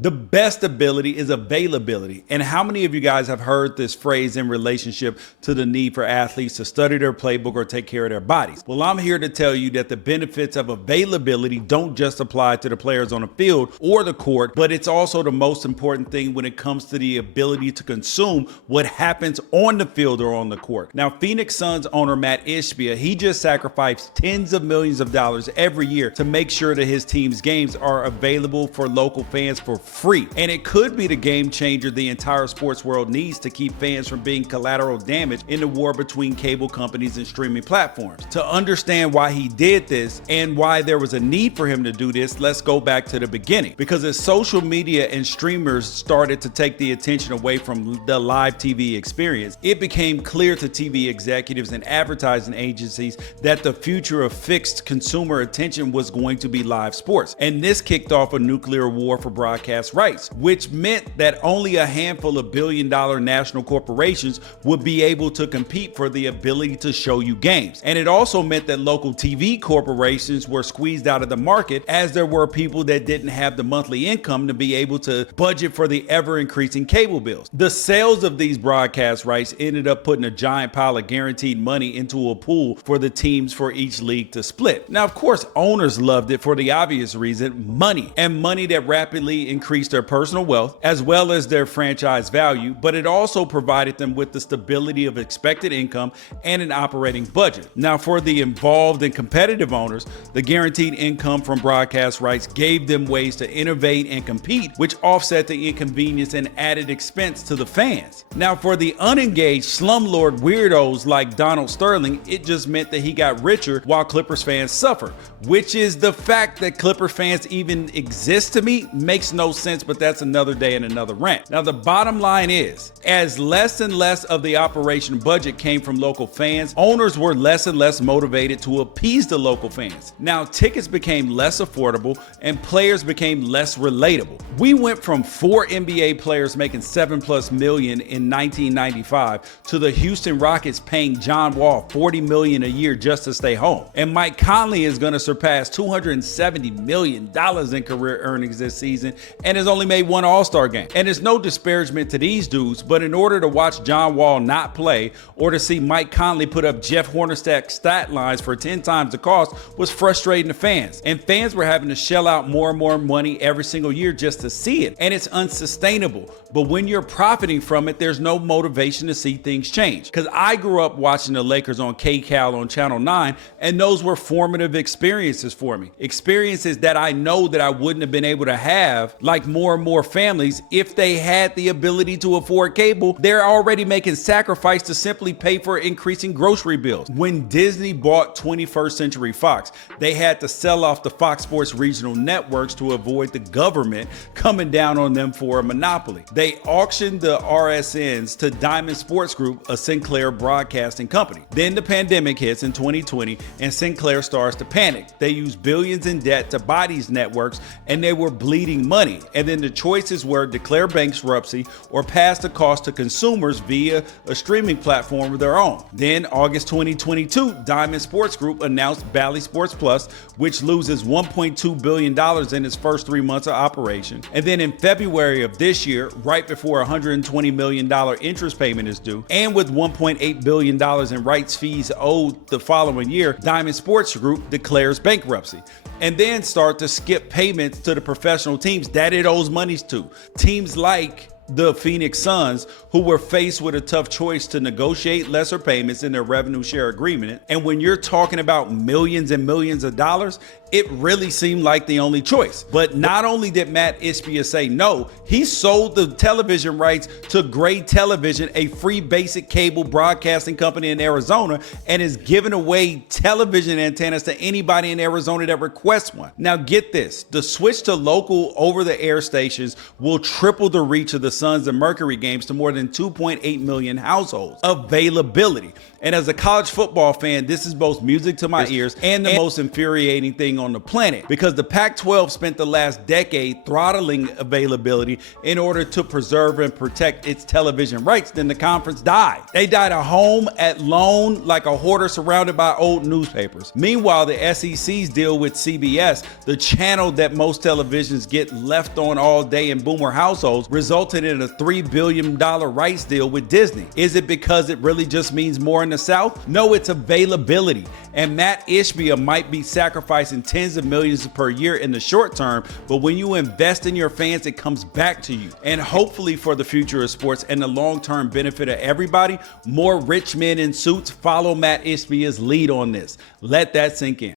The best ability is availability. And how many of you guys have heard this phrase in relationship to the need for athletes to study their playbook or take care of their bodies? Well, I'm here to tell you that the benefits of availability don't just apply to the players on the field or the court, but it's also the most important thing when it comes to the ability to consume what happens on the field or on the court. Now, Phoenix Suns owner Mat Ishbia, he just sacrificed tens of millions of dollars every year to make sure that his team's games are available for local fans for free. And it could be the game changer the entire sports world needs to keep fans from being collateral damage in the war between cable companies and streaming platforms. To understand why he did this and why there was a need for him to do this, let's go back to the beginning. Because as social media and streamers started to take the attention away from the live TV experience, it became clear to TV executives and advertising agencies that the future of fixed consumer attention was going to be live sports. And this kicked off a nuclear war for broadcast rights, which meant that only a handful of billion-dollar national corporations would be able to compete for the ability to show you games. And it also meant that local TV corporations were squeezed out of the market, as there were people that didn't have the monthly income to be able to budget for the ever-increasing cable bills. The sales of these broadcast rights ended up putting a giant pile of guaranteed money into a pool for the teams for each league to split. Now, of course, owners loved it for the obvious reason: money, and money that rapidly increased their personal wealth as well as their franchise value, but it also provided them with the stability of expected income and an operating budget. Now, for the involved and competitive owners, the guaranteed income from broadcast rights gave them ways to innovate and compete, which offset the inconvenience and added expense to the fans. Now, for the unengaged slumlord weirdos like Donald Sterling, it just meant that he got richer while Clippers fans suffered, which is the fact that Clippers fans even exist to me makes no sense, but that's another day and another rant. Now, the bottom line is, as less and less of the operation budget came from local fans, owners were less and less motivated to appease the local fans. Now, tickets became less affordable and players became less relatable. We went from 4 NBA players making $7+ million in 1995 to the Houston Rockets paying John Wall $40 million a year just to stay home. And Mike Conley is going to surpass $270 million in career earnings this season and has only made one All-Star game. And it's no disparagement to these dudes, but in order to watch John Wall not play or to see Mike Conley put up Jeff Hornacek stat lines for 10 times the cost was frustrating to fans. And fans were having to shell out more and more money every single year just to see it. And it's unsustainable. But when you're profiting from it, there's no motivation to see things change. Because I grew up watching the Lakers on KCAL on Channel 9, and those were formative experiences for me. Experiences that I know that I wouldn't have been able to have, like more and more families, if they had the ability to afford cable. They're already making sacrifice to simply pay for increasing grocery bills. When Disney bought 21st Century Fox, they had to sell off the Fox Sports regional networks to avoid the government coming down on them for a monopoly. They auctioned the RSNs to Diamond Sports Group, a Sinclair broadcasting company. Then the pandemic hits in 2020 and Sinclair starts to panic. They used billions in debt to buy these networks and they were bleeding money. And then the choices were declare bankruptcy or pass the cost to consumers via a streaming platform of their own. Then August 2022, Diamond Sports Group announced Bally Sports Plus, which loses $1.2 billion in its first 3 months of operation. And then in February of this year, right before a $120 million interest payment is due, and with $1.8 billion in rights fees owed the following year, Diamond Sports Group declares bankruptcy. And then start to skip payments to the professional teams that it owes monies to. Teams like the Phoenix Suns, who were faced with a tough choice to negotiate lesser payments in their revenue share agreement. And when you're talking about millions and millions of dollars, it really seemed like the only choice. But not only did Mat Ishbia say no, he sold the television rights to Gray Television, a free basic cable broadcasting company in Arizona, and is giving away television antennas to anybody in Arizona that requests one. Now get this, the switch to local over-the-air stations will triple the reach of the Suns and Mercury games to more than 2.8 million households. Availability. And as a college football fan, this is both music to my ears and the most infuriating thing on the planet, because the Pac-12 spent the last decade throttling availability in order to preserve and protect its television rights. Then the conference died. They died a home at lone like a hoarder surrounded by old newspapers. Meanwhile, the SEC's deal with CBS, the channel that most televisions get left on all day in boomer households, resulted in a $3 billion rights deal with Disney. Is it because it really just means more in the South? No, it's availability. And Mat Ishbia might be sacrificing tens of millions per year in the short term, but when you invest in your fans, it comes back to you. And hopefully for the future of sports and the long-term benefit of everybody, more rich men in suits follow Mat Ishbia's lead on this. Let that sink in.